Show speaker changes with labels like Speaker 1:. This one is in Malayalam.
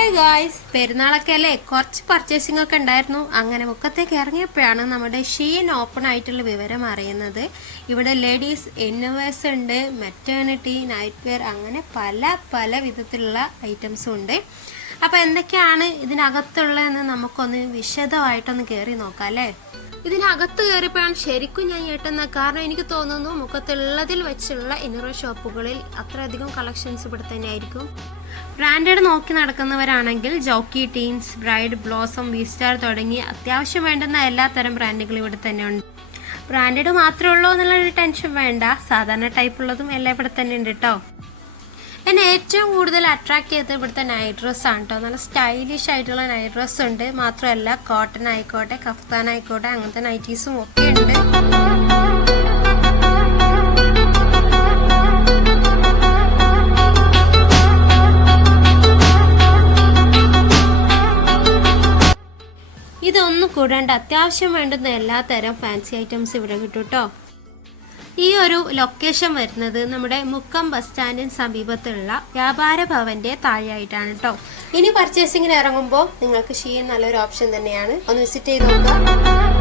Speaker 1: ഹേ ഗായ്സ് പെരുന്നാളൊക്കെ അല്ലേ? കുറച്ച് പർച്ചേസിംഗ് ഒക്കെ ഉണ്ടായിരുന്നു. അങ്ങനെ മുക്കത്തേക്ക് ഇറങ്ങിയപ്പോഴാണ് നമ്മുടെ ഷീൻ ഓപ്പൺ ആയിട്ടുള്ള വിവരം അറിയുന്നത്. ഇവിടെ ലേഡീസ് ഇന്നോവേഴ്സ് ഉണ്ട് മെറ്റേണിറ്റി നൈറ്റ് വെയർ അങ്ങനെ പല പല വിധത്തിലുള്ള ഐറ്റംസും ഉണ്ട്. അപ്പോൾ എന്തൊക്കെയാണ് ഇതിനകത്തുള്ളതെന്ന് നമുക്കൊന്ന് വിശദമായിട്ടൊന്ന് കയറി നോക്കാം അല്ലേ? ഇതിനകത്ത് കയറിയപ്പോഴാണ് ശരിക്കും ഞാൻ ഞെട്ടുന്നത്. കാരണം എനിക്ക് തോന്നുന്നു മുഖത്തുള്ളതിൽ വെച്ചുള്ള ഇന്നർ ഷോപ്പുകളിൽ അത്രയധികം കളക്ഷൻസ് ഇവിടെ തന്നെ ആയിരിക്കും ബ്രാൻഡഡ് നോക്കി നടക്കുന്നവരാണെങ്കിൽ ജോക്കി ടീൻസ് ബ്രൈഡ് ബ്ലോസം വിസ്റ്റാർ തുടങ്ങി അത്യാവശ്യം വേണ്ടുന്ന എല്ലാ തരം ബ്രാൻഡുകളും ഇവിടെ തന്നെ ഉണ്ട് ബ്രാൻഡഡ് മാത്രമേ ഉള്ളൂ എന്നുള്ളൊരു ടെൻഷൻ വേണ്ട. സാധാരണ ടൈപ്പ് ഉള്ളതും എല്ലാം ഇവിടെ തന്നെ ഉണ്ട് കേട്ടോ എന്നെ ഏറ്റവും കൂടുതൽ അട്രാക്ട് ചെയ്തത് ഇവിടുത്തെ നൈറ്റ് ഡ്രസ്സ് ആണ് കേട്ടോ നല്ല സ്റ്റൈലിഷ് ആയിട്ടുള്ള നൈറ്റ് ഡ്രസ്സ് ഉണ്ട്. മാത്രമല്ല കോട്ടൺ ആയിക്കോട്ടെ കഫ്താൻ ആയിക്കോട്ടെ അങ്ങനത്തെ നൈറ്റീസും ഒക്കെ ഉണ്ട്. ഇതൊന്നും കൂടാണ്ട് അത്യാവശ്യം വേണ്ടുന്ന എല്ലാ തരം ഫാൻസി ഐറ്റംസ് ഇവിടെ കിട്ടും കേട്ടോ ഈ ഒരു ലൊക്കേഷൻ വരുന്നത് നമ്മുടെ മുക്കം ബസ് സ്റ്റാൻഡിന് സമീപത്തുള്ള വ്യാപാര ഭവന്റെ താഴെയായിട്ടാണ് കേട്ടോ ഇനി പർച്ചേസിങ്ങിന് ഇറങ്ങുമ്പോൾ നിങ്ങൾക്ക് ഷീൻ നല്ലൊരു ഓപ്ഷൻ തന്നെയാണ്. ഒന്ന് വിസിറ്റ് ചെയ്ത് നോക്കുക.